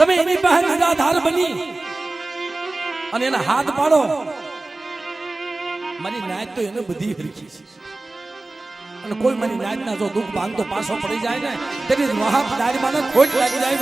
તમે એની પાસે નિરાધાર બની અને એના હાથ પાડો. મારી નાયત તો એને બધી હરખી છે અને કોઈ મારી નાયત ના જો દુઃખ ભાંગતો પાછો પડી જાય ને તેની મહાદારી માં ખોટ લાગી જાય.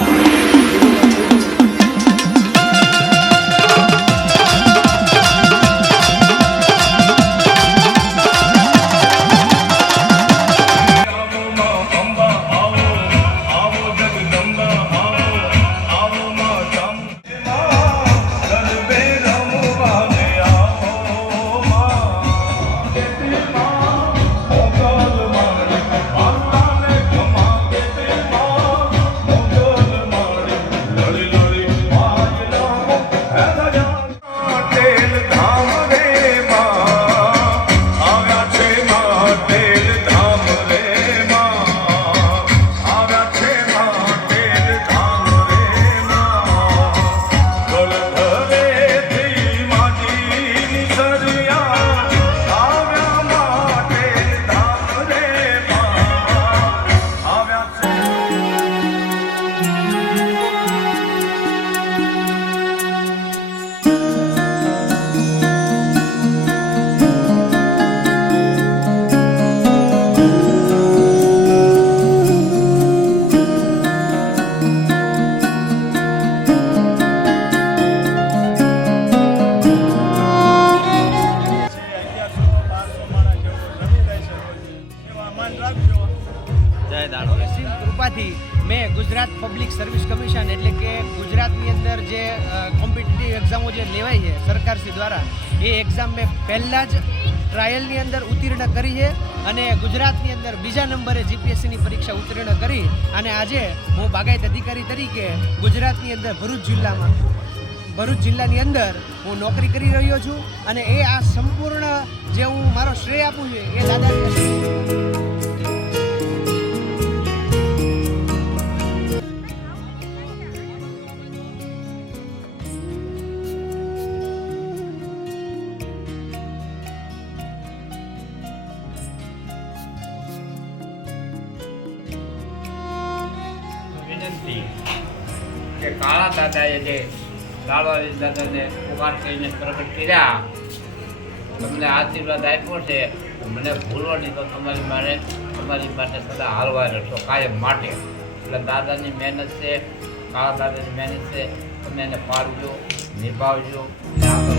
કૃપાથી મેં ગુજરાત પબ્લિક સર્વિસ કમિશન એટલે કે ગુજરાતની અંદર જે કોમ્પિટિટિવ એક્ઝામો જે લેવાય છે સરકારશ્રી દ્વારા એ એક્ઝામ મેં પહેલાં જ ટ્રાયલની અંદર ઉત્તીર્ણ કરી છે અને ગુજરાતની અંદર બીજા નંબરે જીપીએસસીની પરીક્ષા ઉત્તીર્ણ કરી અને આજે હું બાગાયત અધિકારી તરીકે ગુજરાતની અંદર ભરૂચ જિલ્લાની અંદર હું નોકરી કરી રહ્યો છું અને એ આ સંપૂર્ણ જે હું મારો શ્રેય આપું છું એ દાદાની કે કાળા દાદાએ જે લાલવારી દાદાને પુકાર કરીને પ્રગટ કર્યા, તમને આશીર્વાદ આપ્યો છે, મને ભૂલો નહીં તો તમારી માટે સદા હાલવા રહેશો કાયમ માટે. એટલે દાદાની મહેનત છે, કાળા દાદાની મહેનત છે, તમે એને પાડજો, નિભાવજો અને આગળ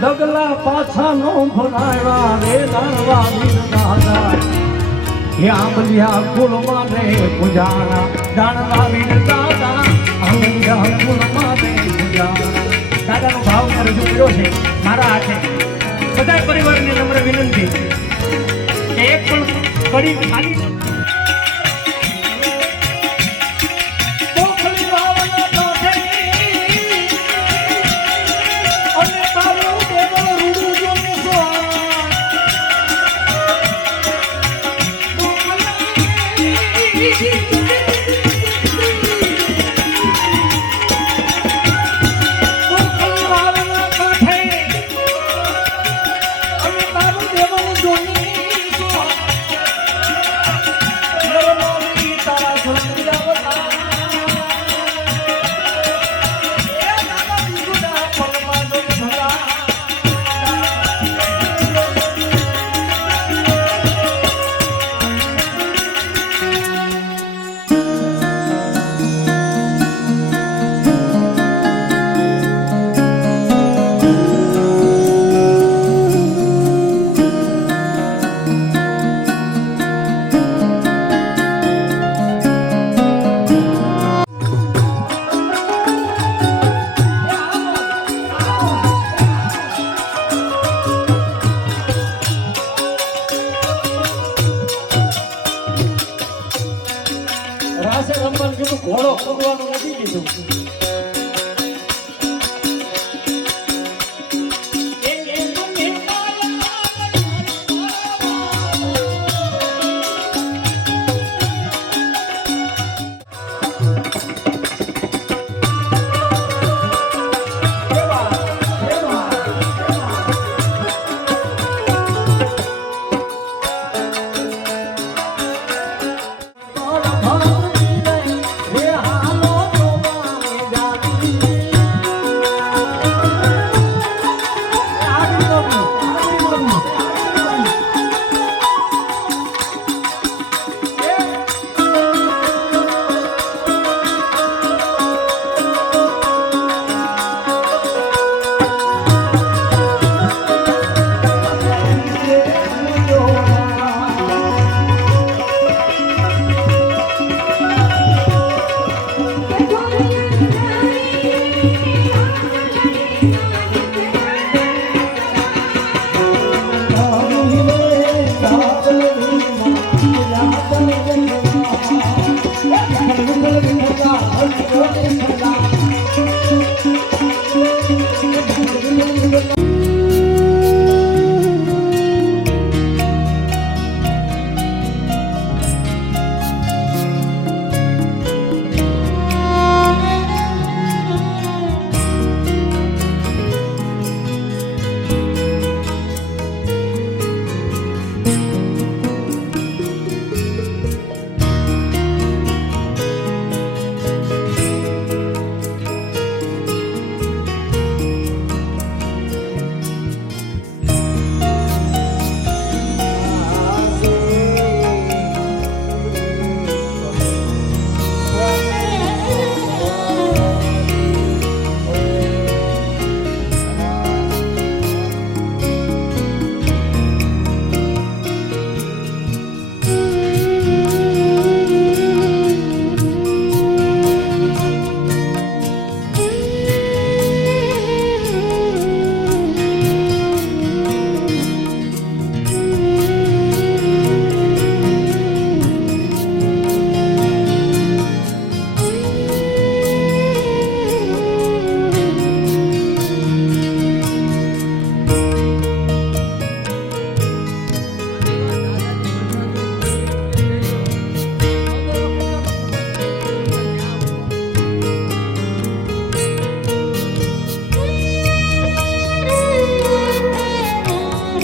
ડગલા પાછા નો ભણાવ્યા રે દાનવા વીર દાદા હે આંબલિયા કુલમાં ને પૂજાણા દાનવા વીર દાદા આંબલિયા કુલમાં ને પૂજાણા. દાદાનો ભાવ મારે રજૂ કર્યો છે મારા હાથે. બધા પરિવારની નમ્ર વિનંતી એક પણ કડી ખાલી